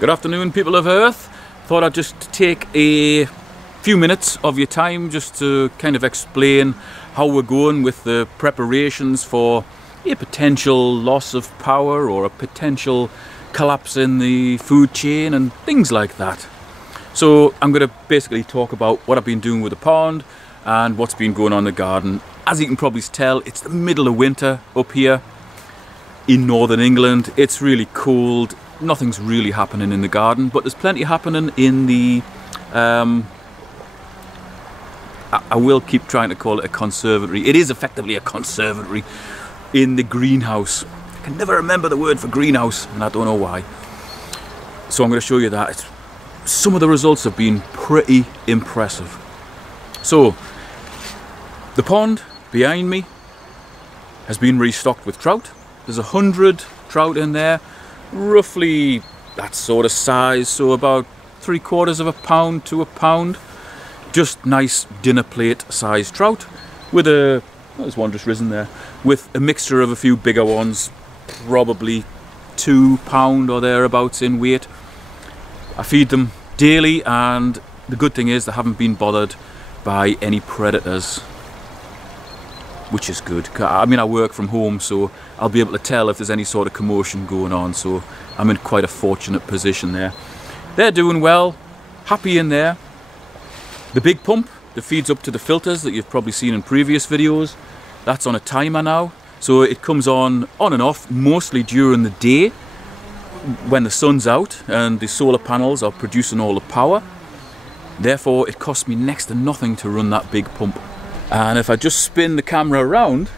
Good afternoon, people of Earth. Thought I'd just take a few minutes of your time just to kind of explain how we're going with the preparations for a potential loss of power or a potential collapse in the food chain and things like that. So I'm going to basically talk about what I've been doing with the pond and what's been going on in the garden. As you can probably tell, it's the middle of winter up here in northern England. It's really cold. Nothing's really happening in the garden, but there's plenty happening in the I will keep trying to call it a conservatory. It is effectively a conservatory in the greenhouse. I can never remember the word for greenhouse, and I don't know why. So I'm going to show you that. Some of the results have been pretty impressive. So the pond behind me has been restocked with trout. There's 100 trout in there, roughly that sort of size, so about 3/4 of a pound to a pound. Just nice dinner plate sized trout with a, there's one just risen there, with a mixture of a few bigger ones, probably 2 pound or thereabouts in weight. I feed them daily, and the good thing is they haven't been bothered by any predators, which is good. I mean, I work from home, so I'll be able to tell if there's any sort of commotion going on, so I'm in quite a fortunate position there. They're doing well, happy in there. The big pump that feeds up to the filters that you've probably seen in previous videos, that's on a timer now, so it comes on and off mostly during the day when the sun's out and the solar panels are producing all the power. Therefore it costs me next to nothing to run that big pump. And if I just spin the camera around,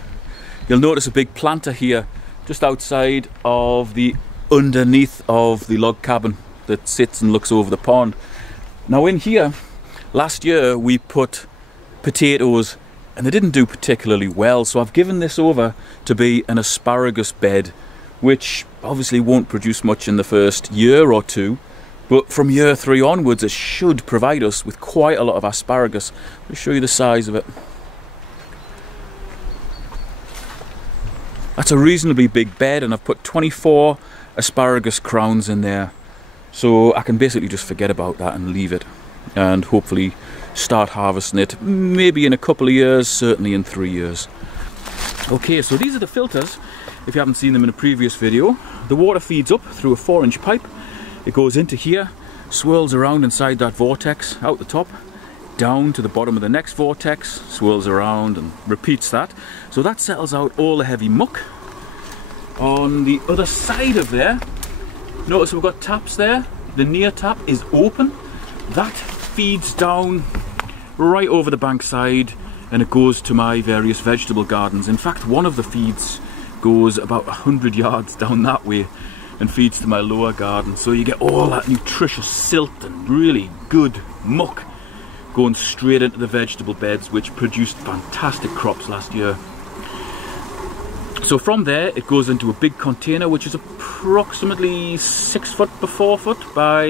you'll notice a big planter here just outside of the underneath of the log cabin that sits and looks over the pond. Now in here, last year we put potatoes and they didn't do particularly well, so I've given this over to be an asparagus bed, which obviously won't produce much in the first year or two, but from year 3 onwards it should provide us with quite a lot of asparagus. Let me show you the size of it. That's a reasonably big bed, and I've put 24 asparagus crowns in there, so I can basically just forget about that and leave it and hopefully start harvesting it maybe in a couple of years, certainly in 3 years. Okay, so these are the filters. If you haven't seen them in a previous video, the water feeds up through a 4-inch pipe. It goes into here, swirls around inside that vortex out the top, down to the bottom of the next vortex, swirls around and repeats that. So that settles out all the heavy muck. On the other side of there, notice we've got taps there. The near tap is open. That feeds down right over the bankside and it goes to my various vegetable gardens. In fact, one of the feeds goes about 100 yards down that way and feeds to my lower garden. So you get all that nutritious silt and really good muck going straight into the vegetable beds, which produced fantastic crops last year. So from there it goes into a big container which is approximately 6 foot by 4 foot by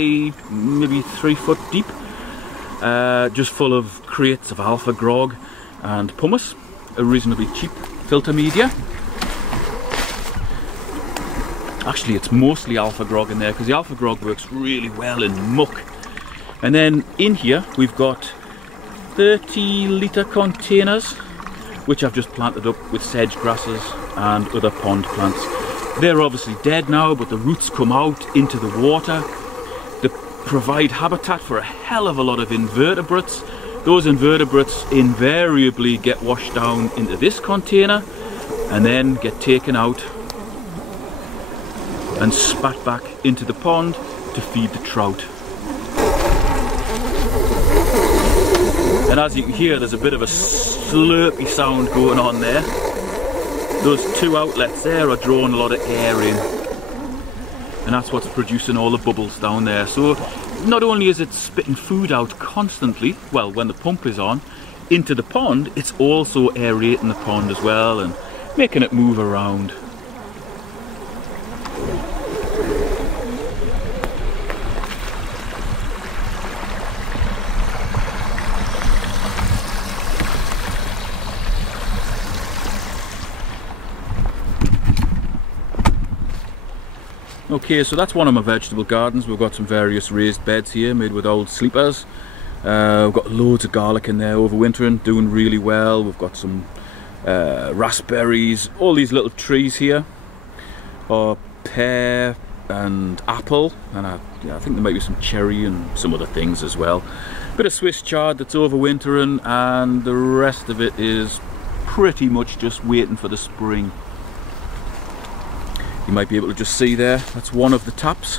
maybe 3 foot deep, just full of crates of alpha grog and pumice, a reasonably cheap filter media. Actually it's mostly alpha grog in there because the alpha grog works really well in muck. And then in here we've got 30-litre containers which I've just planted up with sedge grasses and other pond plants. They're obviously dead now, but the roots come out into the water. They provide habitat for a hell of a lot of invertebrates. Those invertebrates invariably get washed down into this container and then get taken out and spat back into the pond to feed the trout. And as you can hear, there's a bit of a slurpy sound going on there. Those 2 outlets there are drawing a lot of air in, and that's what's producing all the bubbles down there. So not only is it spitting food out constantly, well, when the pump is on, into the pond, it's also aerating the pond as well and making it move around. Okay, so that's one of my vegetable gardens. We've got some various raised beds here made with old sleepers. We've got loads of garlic in there overwintering, doing really well. We've got some raspberries, all these little trees here are pear and apple, and I think there might be some cherry and some other things as well. Bit of Swiss chard that's overwintering, and the rest of it is pretty much just waiting for the spring. You might be able to just see there, that's one of the taps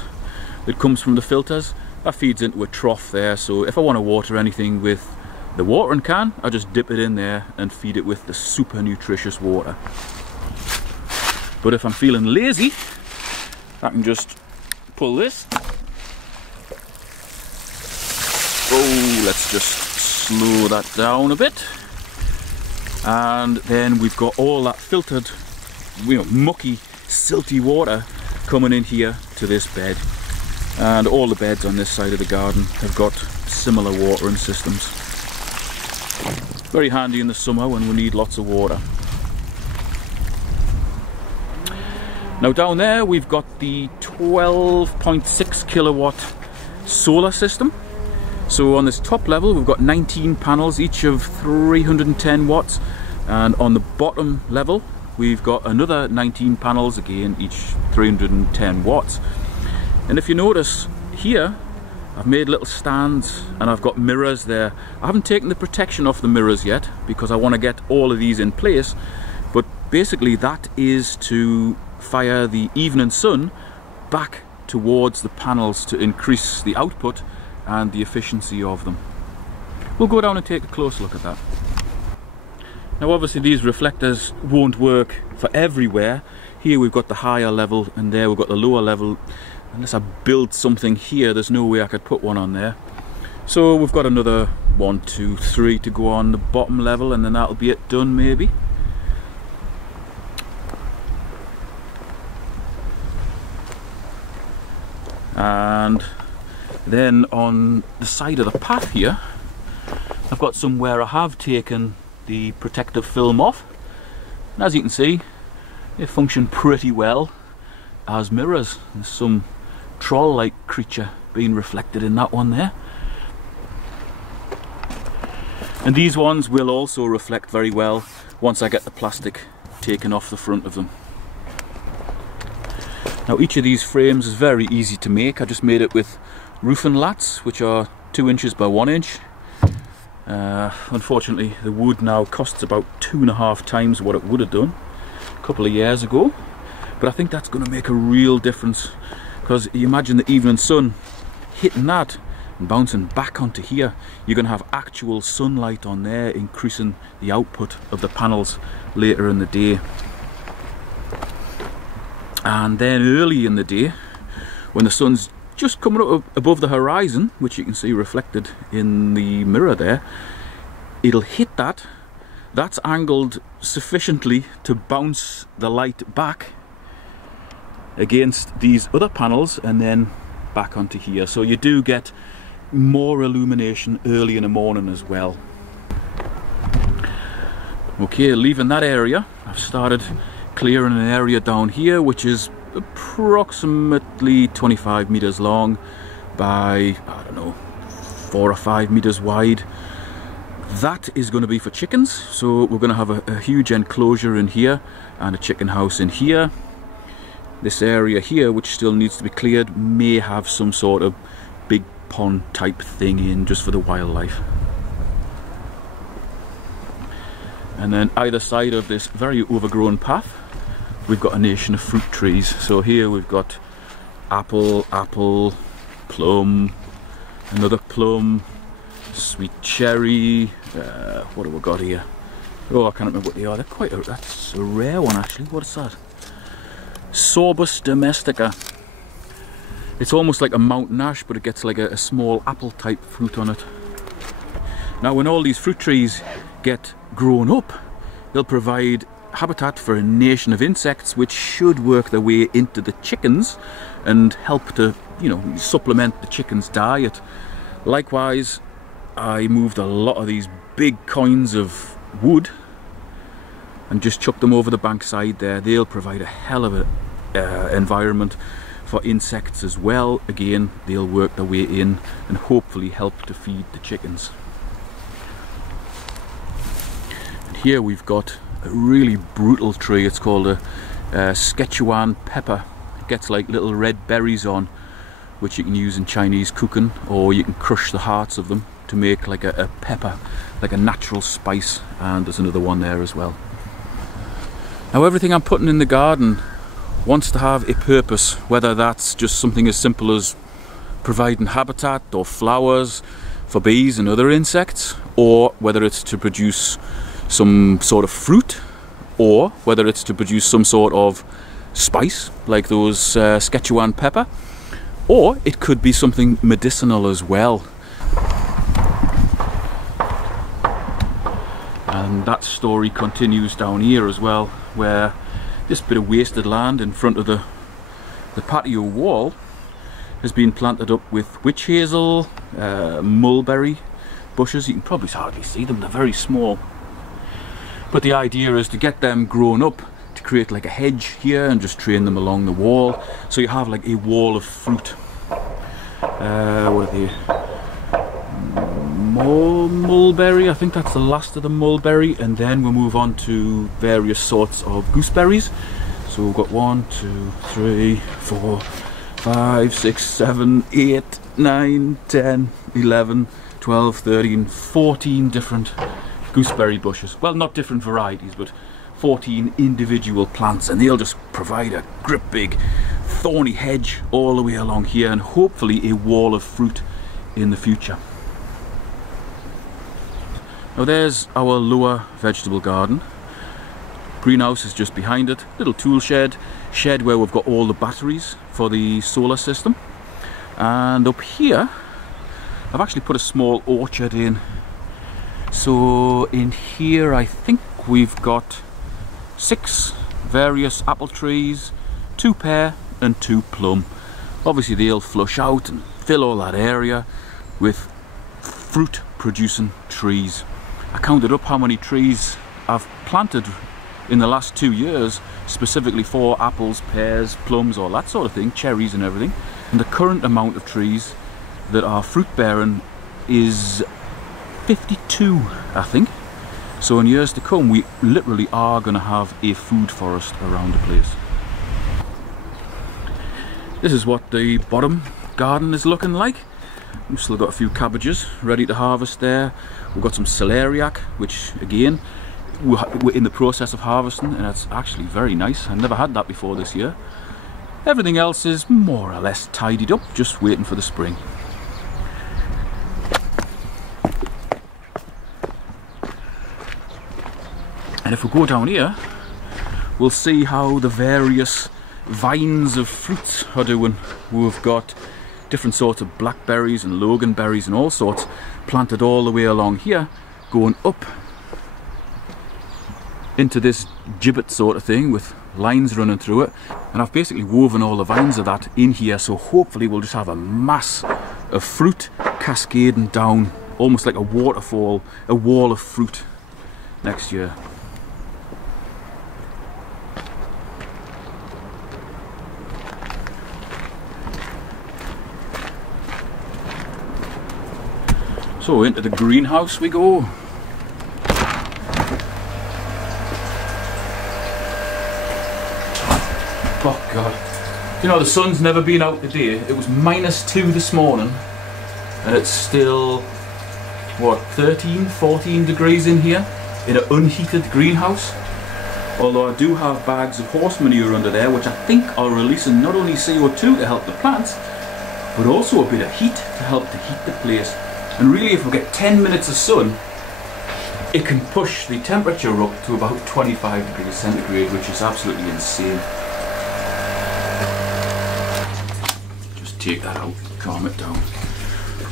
that comes from the filters. That feeds into a trough there, so if I want to water anything with the watering can, I just dip it in there and feed it with the super nutritious water. But if I'm feeling lazy, I can just pull this. Oh, let's just slow that down a bit. And then we've got all that filtered, mucky, silty water coming in here to this bed. And all the beds on this side of the garden have got similar watering systems. Very handy in the summer when we need lots of water. Now down there we've got the 12.6 kilowatt solar system. So on this top level we've got 19 panels, each of 310 watts, and on the bottom level we've got another 19 panels, again each 310 watts. And if you notice here, I've made little stands and I've got mirrors there. I haven't taken the protection off the mirrors yet because I want to get all of these in place, but basically that is to fire the evening sun back towards the panels to increase the output and the efficiency of them. We'll go down and take a close look at that. Now obviously these reflectors won't work for everywhere. Here we've got the higher level and there we've got the lower level. Unless I build something here, there's no way I could put one on there. So we've got another 1, 2, 3 to go on the bottom level, and then that'll be it done maybe. And then on the side of the path here, I've got somewhere I have taken the protective film off. And as you can see, they function pretty well as mirrors. There's some troll-like creature being reflected in that one there. And these ones will also reflect very well once I get the plastic taken off the front of them. Now each of these frames is very easy to make. I just made it with roofing lats, which are 2 inches by 1 inch. Unfortunately the wood now costs about 2.5 times what it would have done a couple of years ago. But I think that's going to make a real difference, because you imagine the evening sun hitting that and bouncing back onto here. You're going to have actual sunlight on there, increasing the output of the panels later in the day. And then early in the day, when the sun's just coming up above the horizon, which you can see reflected in the mirror there, it'll hit that. That's angled sufficiently to bounce the light back against these other panels and then back onto here. So you do get more illumination early in the morning as well. Okay, leaving that area, I've started clearing an area down here which is approximately 25 meters long by, I don't know, 4 or 5 meters wide. That is going to be for chickens, so we're going to have a huge enclosure in here and a chicken house in here. This area here, which still needs to be cleared, may have some sort of big pond type thing in just for the wildlife. And then either side of this very overgrown path, we've got a nation of fruit trees. So here we've got apple, plum, another plum, sweet cherry, what have we got here? Oh, I can't remember what they are. They're quite that's a rare one actually. What is that? Sorbus domestica. It's almost like a mountain ash, but it gets like a small apple type fruit on it. Now when all these fruit trees get grown up, they'll provide habitat for a nation of insects which should work their way into the chickens and help to, supplement the chickens' diet. Likewise, I moved a lot of these big coins of wood and just chucked them over the bankside there. They'll provide a hell of an environment for insects as well. Again, they'll work their way in and hopefully help to feed the chickens. And here we've got a really brutal tree. It's called a Szechuan pepper. It gets like little red berries on, which you can use in Chinese cooking, or you can crush the hearts of them to make like a pepper, like a natural spice. And there's another one there as well. Now everything I'm putting in the garden wants to have a purpose, whether that's just something as simple as providing habitat or flowers for bees and other insects, or whether it's to produce some sort of fruit, or whether it's to produce some sort of spice like those Szechuan pepper, or it could be something medicinal as well. And that story continues down here as well, where this bit of wasted land in front of the patio wall has been planted up with witch hazel, mulberry bushes. You can probably hardly see them, they're very small. But the idea is to get them grown up, to create like a hedge here and just train them along the wall. So you have like a wall of fruit. What are they? Mulberry, I think that's the last of the mulberry, and then we'll move on to various sorts of gooseberries. So we've got 1, 2, 3, 4, 5, 6, 7, 8, 9, 10, 11, 12, 13, 14 different gooseberry bushes. Well, not different varieties, but 14 individual plants, and they'll just provide a grip big thorny hedge all the way along here, and hopefully a wall of fruit in the future. Now there's our lower vegetable garden. Greenhouse is just behind it. Little tool shed where we've got all the batteries for the solar system. And up here I've actually put a small orchard in. So in here I think we've got 6 various apple trees, 2 pear and 2 plum. Obviously they'll flush out and fill all that area with fruit producing trees. I counted up how many trees I've planted in the last 2 years, specifically for apples, pears, plums, all that sort of thing, cherries and everything. And the current amount of trees that are fruit bearing is 52, I think. So in years to come we literally are going to have a food forest around the place. This is what the bottom garden is looking like. We've still got a few cabbages ready to harvest there. We've got some celeriac, which again we're in the process of harvesting, and it's actually very nice. I've never had that before this year. Everything else is more or less tidied up, just waiting for the spring. And if we go down here, we'll see how the various vines of fruits are doing. We've got different sorts of blackberries and loganberries and all sorts planted all the way along here, going up into this gibbet sort of thing with lines running through it. And I've basically woven all the vines of that in here, so hopefully we'll just have a mass of fruit cascading down, almost like a waterfall, a wall of fruit next year. So into the greenhouse we go. Oh God. You know, the sun's never been out today. It was -2 this morning and it's still, what, 13, 14 degrees in here in an unheated greenhouse. Although I do have bags of horse manure under there, which I think are releasing not only CO2 to help the plants, but also a bit of heat to help to heat the place. And really, if we get 10 minutes of sun, it can push the temperature up to about 25 degrees centigrade, which is absolutely insane. Just take that out, calm it down.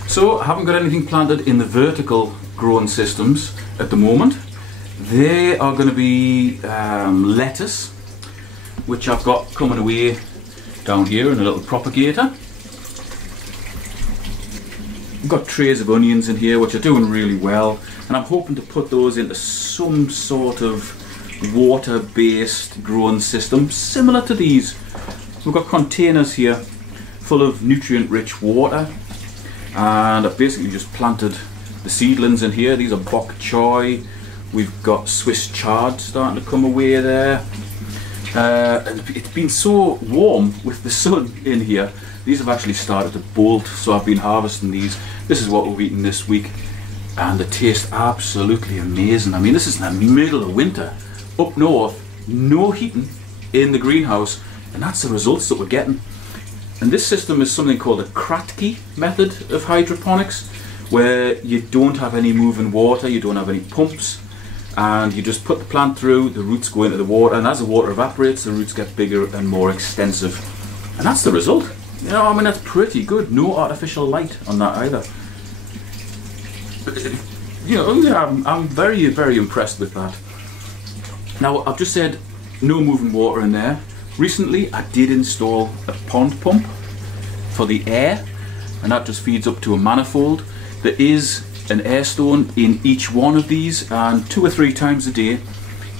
So, I haven't got anything planted in the vertical growing systems at the moment. They are going to be lettuce, which I've got coming away down here in a little propagator. I've got trays of onions in here which are doing really well, and I'm hoping to put those into some sort of water-based growing system similar to these we've got containers here full of nutrient-rich water, and I've basically just planted the seedlings in here. These are bok choy. We've got Swiss chard starting to come away there. And it's been so warm with the sun in here, these have actually started to bolt, so I've been harvesting these. This is what we're eating this week, and they taste absolutely amazing. I mean, this is in the middle of winter up north, no heating in the greenhouse, and that's the results that we're getting. And this system is something called a Kratky method of hydroponics, where you don't have any moving water, you don't have any pumps, and you just put the plant through, the roots go into the water, and as the water evaporates, the roots get bigger and more extensive. And that's the result. You know, I mean, that's pretty good. No artificial light on that either. You know, yeah, I'm very, very impressed with that. Now, I've just said no moving water in there. Recently, I did install a pond pump for the air, and that just feeds up to a manifold. There is an air stone in each one of these, and 2 or 3 times a day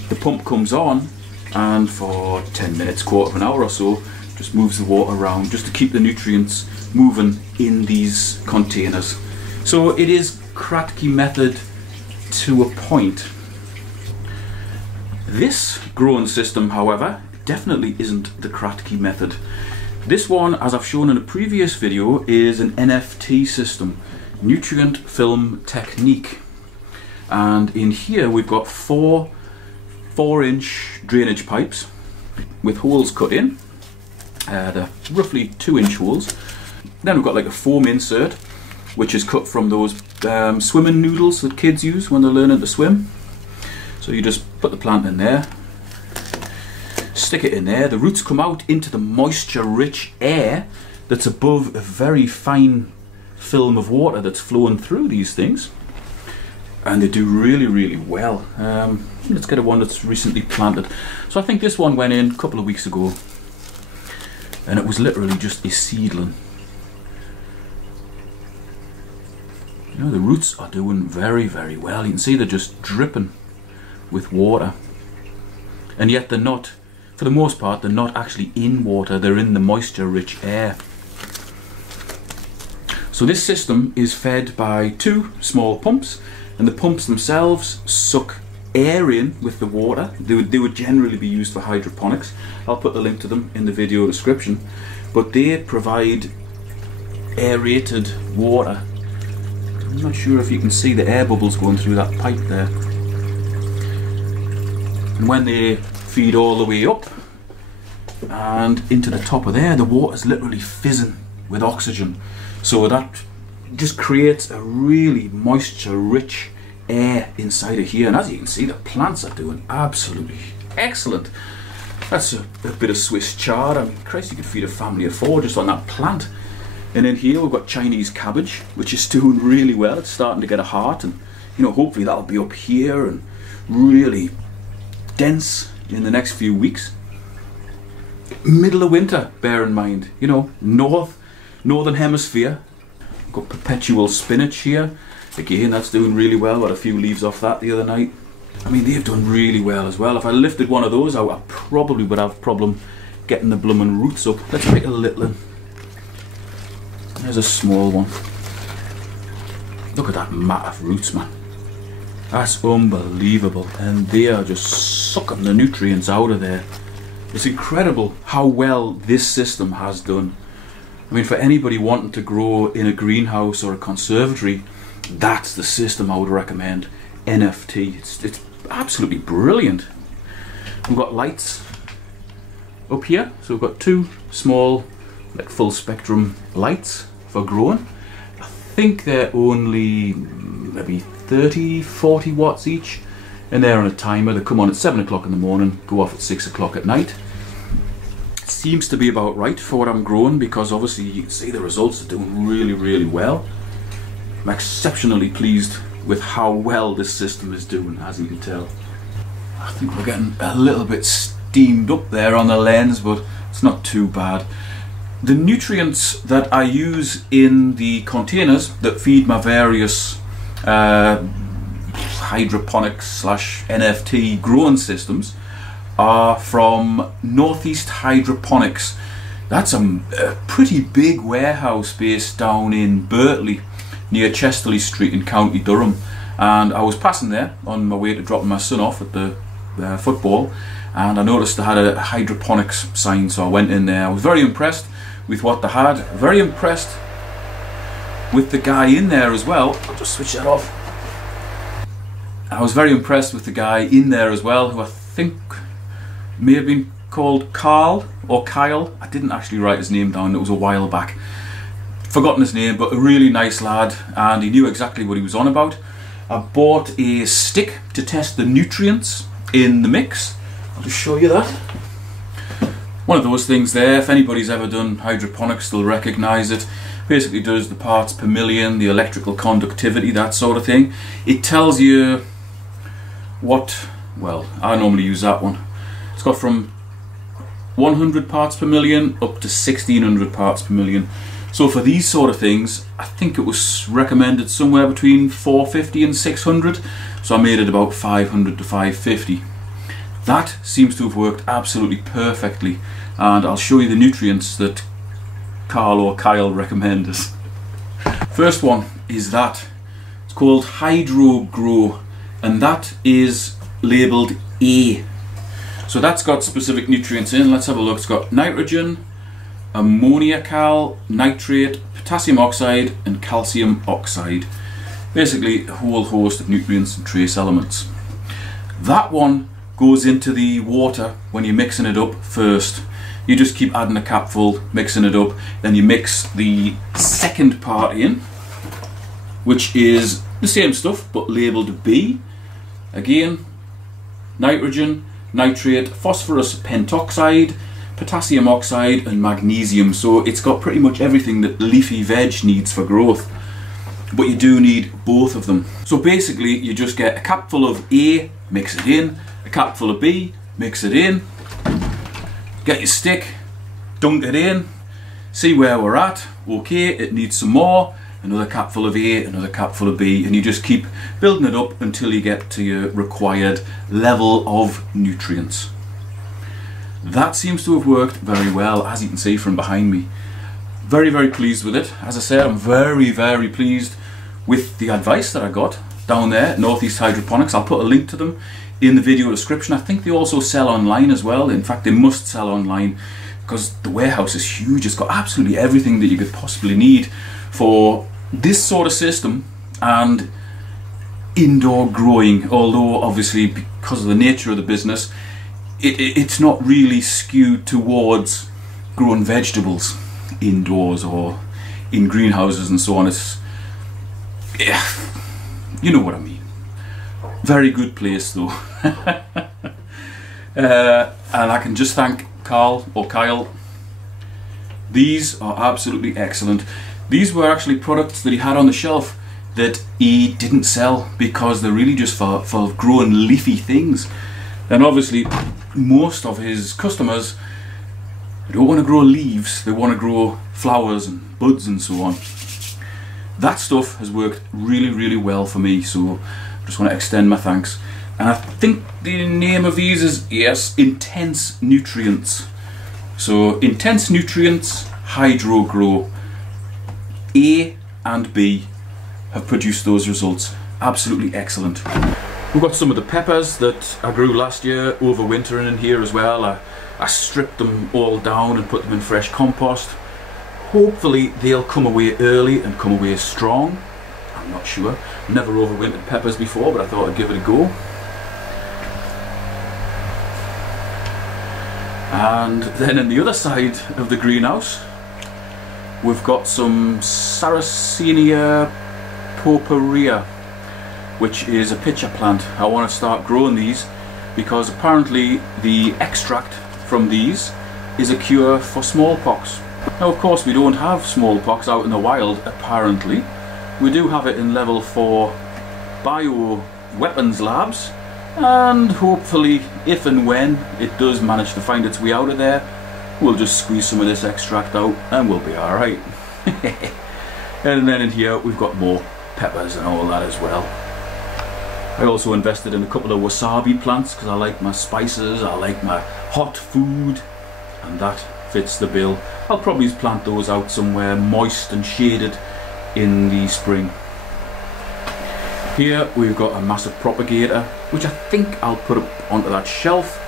the pump comes on, and for 10 minutes, quarter of an hour or so, just moves the water around just to keep the nutrients moving in these containers. So it is Kratky method to a point. This growing system, however, definitely isn't the Kratky method. This one, as I've shown in a previous video, is an NFT system, nutrient film technique. And in here we've got 4-inch drainage pipes with holes cut in. They're roughly 2-inch holes. Then we've got like a foam insert, which is cut from those swimming noodles that kids use when they're learning to swim. So you just put the plant in there, stick it in there, the roots come out into the moisture-rich air that's above a very fine film of water that's flowing through these things, and they do really, really well. Let's get a one that's recently planted. So I think this one went in a couple of weeks ago, and it was literally just a seedling. You know, the roots are doing very, very well. You can see they're just dripping with water, and yet they're not, for the most part, they're not actually in water, they're in the moisture-rich air. So this system is fed by 2 small pumps, and the pumps themselves suck air in with the water. They would generally be used for hydroponics. I'll put the link to them in the video description, but they provide aerated water. I'm not sure if you can see the air bubbles going through that pipe there. And when they feed all the way up and into the top of there, the water's literally fizzing with oxygen. So that just creates a really moisture-rich air inside of here. And as you can see, the plants are doing absolutely excellent. That's a bit of Swiss chard. I mean, Christ, you could feed a family of 4 just on that plant. And then here we've got Chinese cabbage, which is doing really well. It's starting to get a heart, and you know, hopefully that'll be up here and really dense in the next few weeks. Middle of winter, bear in mind, you know, northern hemisphere. We've got Perpetual Spinach here. Again, that's doing really well. Got a few leaves off that the other night. I mean, they've done really well as well. If I lifted one of those out, I probably would have a problem getting the blooming roots up. Let's make a little one. There's a small one. Look at that mat of roots, man. That's unbelievable. And they are just sucking the nutrients out of there. It's incredible how well this system has done. I mean, for anybody wanting to grow in a greenhouse or a conservatory, that's the system I would recommend. NFT. It's absolutely brilliant. We've got lights up here. So we've got 2 small, like full spectrum lights for growing. I think they're only maybe 30-40 watts each, and they're on a timer. They come on at 7 o'clock in the morning, go off at 6 o'clock at night. It seems to be about right for what I'm growing, because obviously you can see the results are doing really, really well. I'm exceptionally pleased with how well this system is doing, as you can tell. I think we're getting a little bit steamed up there on the lens, but it's not too bad. The nutrients that I use in the containers that feed my various hydroponics / NFT growing systems are from North East Hydroponics. That's a pretty big warehouse based down in Birtley, near Chesterley Street in County Durham. And I was passing there on my way to dropping my son off at the football, and I noticed they had a hydroponics sign, so I went in there. I was very impressed with what they had, very impressed with the guy in there as well. I'll just switch that off. I was very impressed with the guy in there as well, who I think may have been called Carl or Kyle. I didn't actually write his name down, it was a while back. Forgotten his name, but a really nice lad, and he knew exactly what he was on about. I bought a stick to test the nutrients in the mix. I'll just show you that. One of those things there, if anybody's ever done hydroponics, they'll recognise it. Basically does the parts per million, the electrical conductivity, that sort of thing. It tells you what, well, I normally use that one. It's got from 100 parts per million up to 1600 parts per million. So for these sort of things, I think it was recommended somewhere between 450 and 600. So I made it about 500 to 550. That seems to have worked absolutely perfectly. And I'll show you the nutrients that Carl or Kyle recommended. First one is that. It's called Hydro Grow, and that is labelled A. So that's got specific nutrients in. Let's have a look. It's got nitrogen, ammoniacal, nitrate, potassium oxide and calcium oxide. Basically a whole host of nutrients and trace elements. That one goes into the water when you're mixing it up first. You just keep adding a capful, mixing it up, then you mix the second part in, which is the same stuff but labelled B. Again, nitrogen, nitrate, phosphorus pentoxide, potassium oxide and magnesium. So it's got pretty much everything that leafy veg needs for growth, but you do need both of them. So basically you just get a capful of A, mix it in, a capful of B, mix it in, get your stick, dunk it in, see where we're at. Okay, it needs some more, another capful of A, another capful of B, and you just keep building it up until you get to your required level of nutrients. That seems to have worked very well, as you can see from behind me. Very, very pleased with it. As I said, I'm very, very pleased with the advice that I got down there at North East Hydroponics. I'll put a link to them in the video description. I think they also sell online as well. In fact, they must sell online because the warehouse is huge. It's got absolutely everything that you could possibly need for this sort of system and indoor growing, although obviously because of the nature of the business, it's not really skewed towards growing vegetables indoors or in greenhouses and so on. It's, yeah, you know what I mean. Very good place though. And I can just thank Carl or Kyle. These are absolutely excellent. These were actually products that he had on the shelf that he didn't sell because they're really just for growing leafy things. And obviously most of his customers don't want to grow leaves, they want to grow flowers and buds and so on. That stuff has worked really, really well for me, so I just want to extend my thanks. And I think the name of these is, yes, Intense Nutrients. So Intense Nutrients Hydro Grow. A and B have produced those results. Absolutely excellent. We've got some of the peppers that I grew last year overwintering in here as well. I stripped them all down and put them in fresh compost. Hopefully they'll come away early and come away strong. I'm not sure. I've never overwintered peppers before, but I thought I'd give it a go. And then on the other side of the greenhouse, we've got some Sarracenia purpurea, which is a pitcher plant. I want to start growing these because apparently the extract from these is a cure for smallpox. Now of course we don't have smallpox out in the wild apparently. We do have it in level 4 bio weapons labs, and hopefully if and when it does manage to find its way out of there, we'll just squeeze some of this extract out and we'll be alright. And then in here we've got more peppers and all that as well. I also invested in a couple of wasabi plants because I like my spices, I like my hot food, and that fits the bill. I'll probably plant those out somewhere moist and shaded in the spring. Here we've got a massive propagator, which I think I'll put up onto that shelf.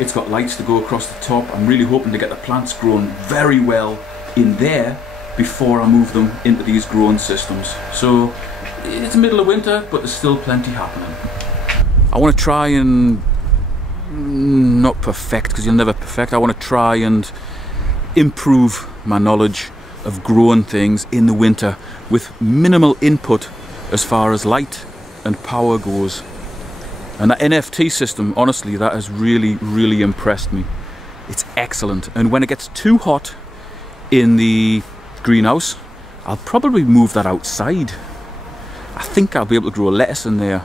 It's got lights to go across the top. I'm really hoping to get the plants grown very well in there before I move them into these growing systems. So it's the middle of winter, but there's still plenty happening. I want to try and not perfect, because you'll never perfect. I want to try and improve my knowledge of growing things in the winter with minimal input as far as light and power goes. And that NFT system, honestly, that has really impressed me. It's excellent. And when it gets too hot in the greenhouse, I'll probably move that outside. I think I'll be able to grow lettuce in there,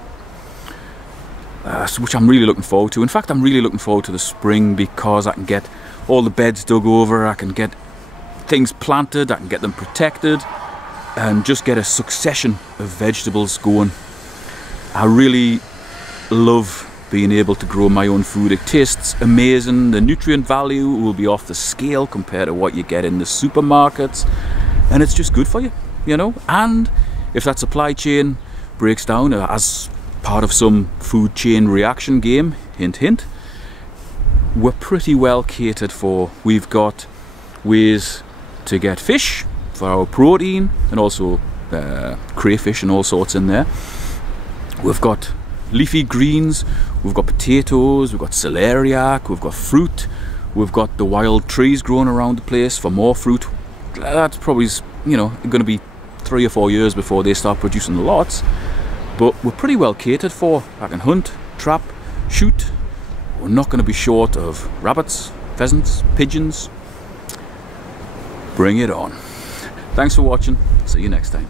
which I'm really looking forward to. In fact, I'm really looking forward to the spring, because I can get all the beds dug over, I can get things planted, I can get them protected, and just get a succession of vegetables going. I really love being able to grow my own food. It tastes amazing. The nutrient value will be off the scale compared to what you get in the supermarkets, and it's just good for you, you know. And if that supply chain breaks down as part of some food chain reaction game, hint hint, we're pretty well catered for. We've got ways to get fish for our protein, and also crayfish and all sorts in there. We've got leafy greens, we've got potatoes, we've got celeriac, we've got fruit, we've got the wild trees growing around the place for more fruit. That's probably, you know, going to be 3 or 4 years before they start producing lots, but we're pretty well catered for. I can hunt, trap, shoot. We're not going to be short of rabbits, pheasants, pigeons. Bring it on. Thanks for watching. See you next time.